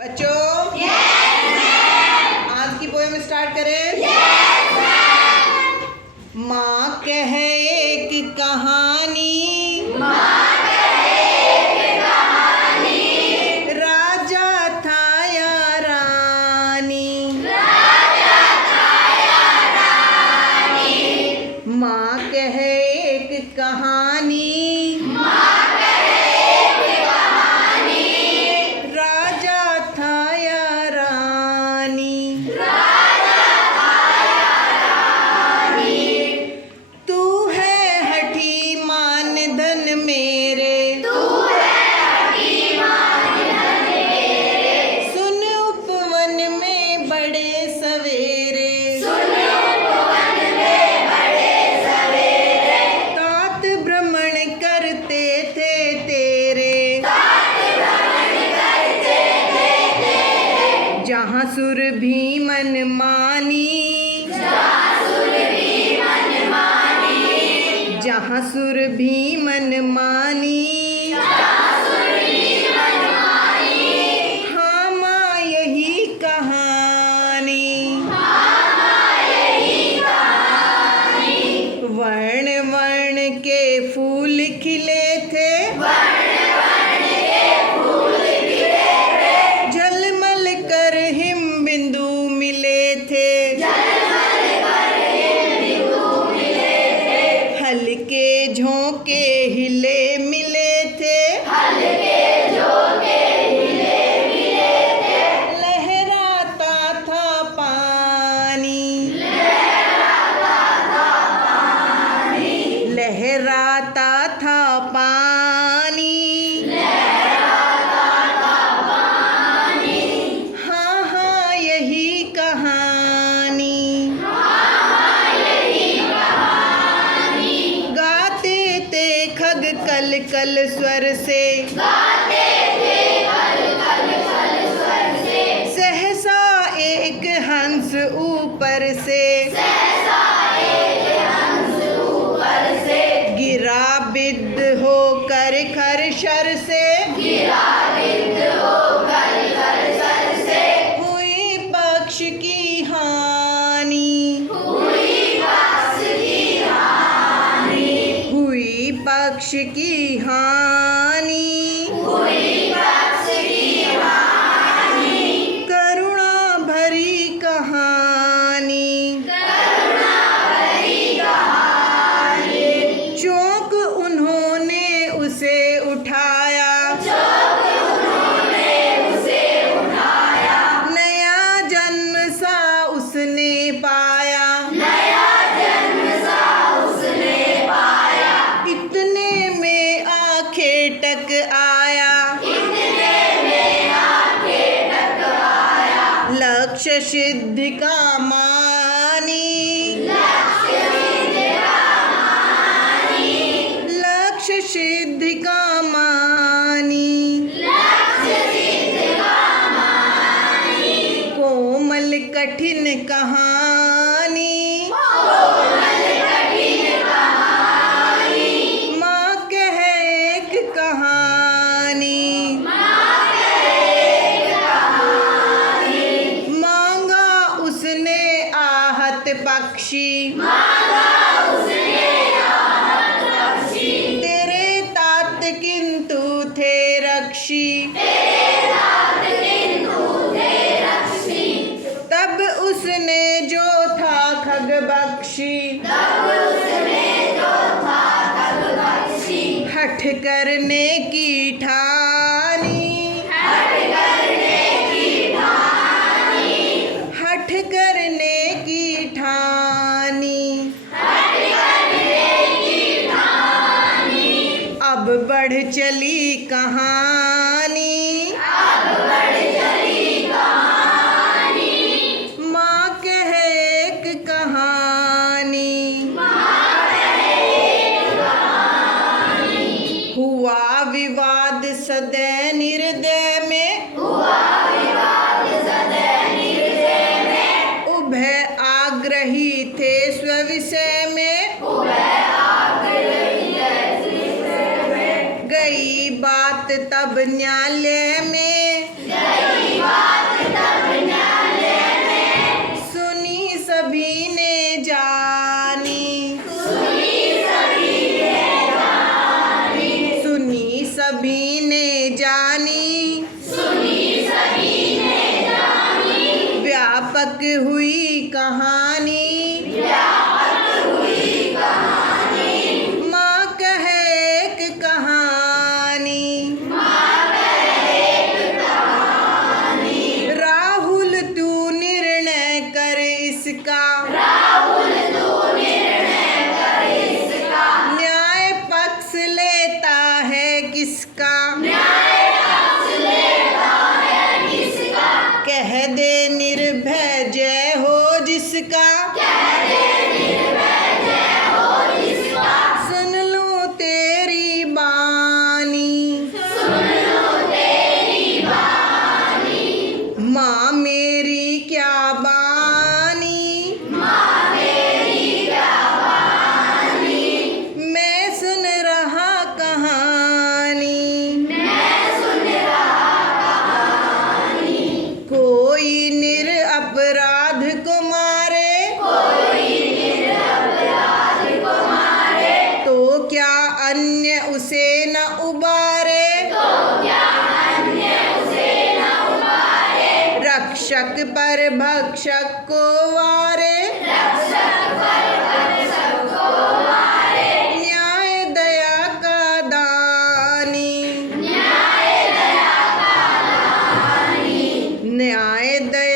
बच्चों आज की पोएम स्टार्ट करें। माँ कहे एक कहानी, राजा था या रानी। माँ कहे एक कहानी, राजा था या रानी। तू है हठी मान धन मेरे, सुन उपवन में बड़े सवेरे। तात भ्रमण करते थे तेरे, जहाँ सुर भी मन मानी, जहाँ सुर भी मन मानी। हाँ माँ यही कहानी, वर्ण वर्ण के फूल खिले थे, झलमल कर हिम बिंदु मिले थे। हल्के झोंके हिले मिले थे, लहराता था पानी, लहराता था पानी। हाँ हाँ यही कहानी, गाते थे खग कल कल स्वर से, सहसा एक हंस ऊपर से, गिरा बिद होकर खरशर से, हुई पक्ष की हानि, हुई पक्ष की हानि। करुणा भरी कहानी, चौंक उन्होंने उसे उठाया, नया जन्म सा उसने पाया, इतने में आंखें टक आया, लक्ष्य सिद्धि का मानी, लक्ष्य सिद्धि का मानी। कोमल कठिन कहानी, माँ कहे एक कहानी। मांगा उसने आहत पक्षी, तेरे तात किंतु थे रक्षी। तब उसने जो था खग बख्शी, हठ करने की ठानी, हठ करने की ठानी। अब बढ़ चली कहानी, माँ कहे एक कहानी। हुआ विवाद सदै निर्दय में, उभय आग्रही थे स्विषय में। गई बात तब न्यायालय में, व्यापक हुई कहानी, माँ कहे एक कहानी, राहुल तू निर्णय कर इसका, न्याय पक्ष लेता है किसका, कह दे निर्भय जय हो जिसका, सुन लो तेरी बानी, माँ मेरी क्या बानी, मैं सुन रहा कहानी, कोई निरपराध को मारे, तो क्या अन्य उसे न उबारे, रक्षक पर भक्षक को वारे, न्याय दया का दानी, न्याय दया